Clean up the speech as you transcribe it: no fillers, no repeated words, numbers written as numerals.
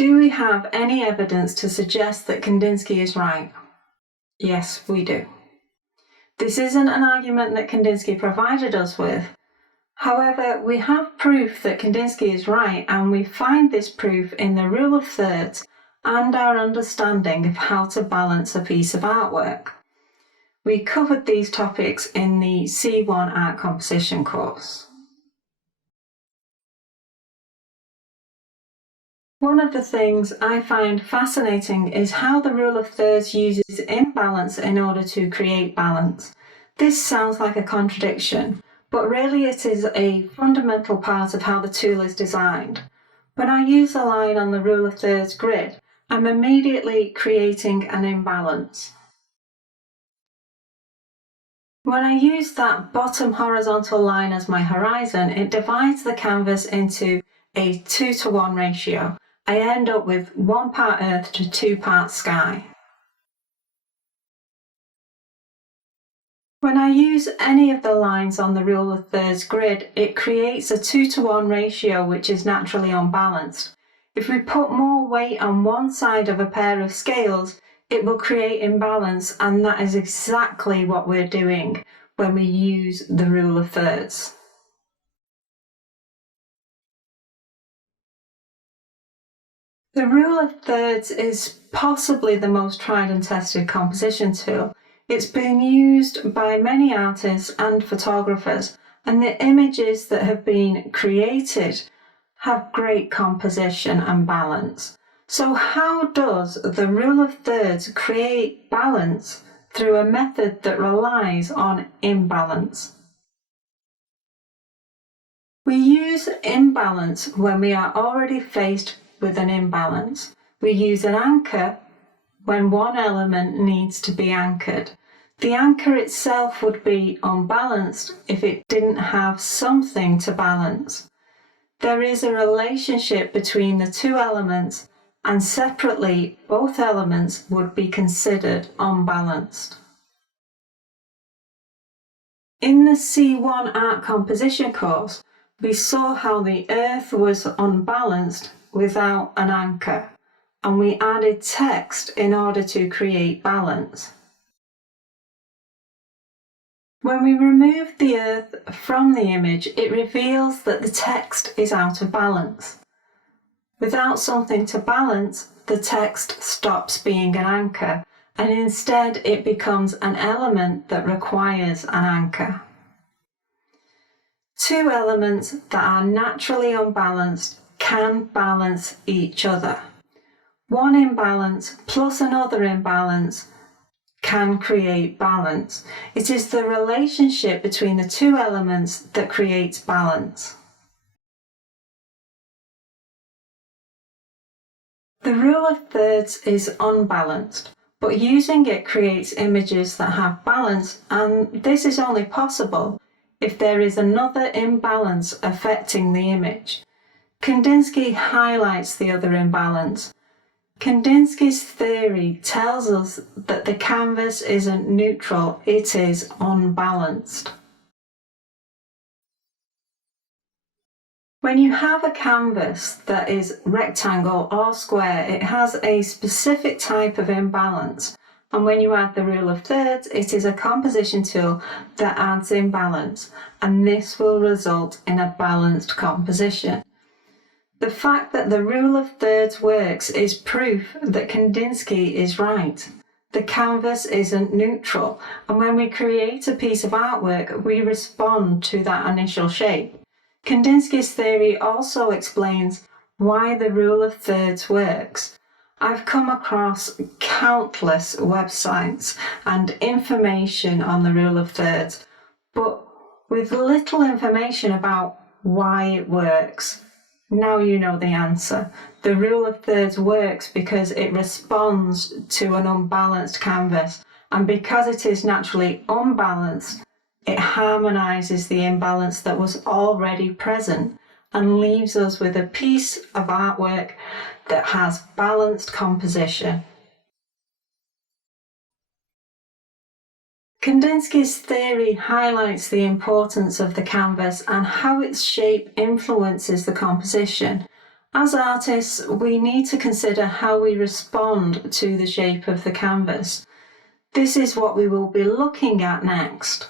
Do we have any evidence to suggest that Kandinsky is right? Yes, we do. This isn't an argument that Kandinsky provided us with. However, we have proof that Kandinsky is right, and we find this proof in the rule of thirds and our understanding of how to balance a piece of artwork. We covered these topics in the C1 Art Composition course. One of the things I find fascinating is how the rule of thirds uses imbalance in order to create balance. This sounds like a contradiction, but really it is a fundamental part of how the tool is designed. When I use a line on the rule of thirds grid, I'm immediately creating an imbalance. When I use that bottom horizontal line as my horizon, it divides the canvas into a 2:1 ratio. I end up with 1 part earth to 2 parts sky. When I use any of the lines on the rule of thirds grid, it creates a 2:1 ratio which is naturally unbalanced. If we put more weight on one side of a pair of scales, it will create imbalance, and that is exactly what we're doing when we use the rule of thirds. The rule of thirds is possibly the most tried and tested composition tool. It's been used by many artists and photographers, and the images that have been created have great composition and balance. So how does the rule of thirds create balance through a method that relies on imbalance? We use imbalance when we are already faced with an imbalance. We use an anchor when one element needs to be anchored. The anchor itself would be unbalanced if it didn't have something to balance. There is a relationship between the two elements, and separately both elements would be considered unbalanced. In the C1 Art Composition course, we saw how the earth was unbalanced without an anchor, and we added text in order to create balance. When we remove the earth from the image, it reveals that the text is out of balance. Without something to balance, the text stops being an anchor, and instead it becomes an element that requires an anchor. Two elements that are naturally unbalanced can balance each other. One imbalance plus another imbalance can create balance. It is the relationship between the two elements that creates balance. The rule of thirds is unbalanced, but using it creates images that have balance, and this is only possible if there is another imbalance affecting the image. Kandinsky highlights the other imbalance. Kandinsky's theory tells us that the canvas isn't neutral, it is unbalanced. When you have a canvas that is rectangle or square, it has a specific type of imbalance, and when you add the rule of thirds, it is a composition tool that adds imbalance, and this will result in a balanced composition. The fact that the rule of thirds works is proof that Kandinsky is right. The canvas isn't neutral, and when we create a piece of artwork, we respond to that initial shape. Kandinsky's theory also explains why the rule of thirds works. I've come across countless websites and information on the rule of thirds, but with little information about why it works. Now you know the answer. The rule of thirds works because it responds to an unbalanced canvas, and because it is naturally unbalanced, it harmonizes the imbalance that was already present and leaves us with a piece of artwork that has balanced composition. Kandinsky's theory highlights the importance of the canvas and how its shape influences the composition. As artists, we need to consider how we respond to the shape of the canvas. This is what we will be looking at next.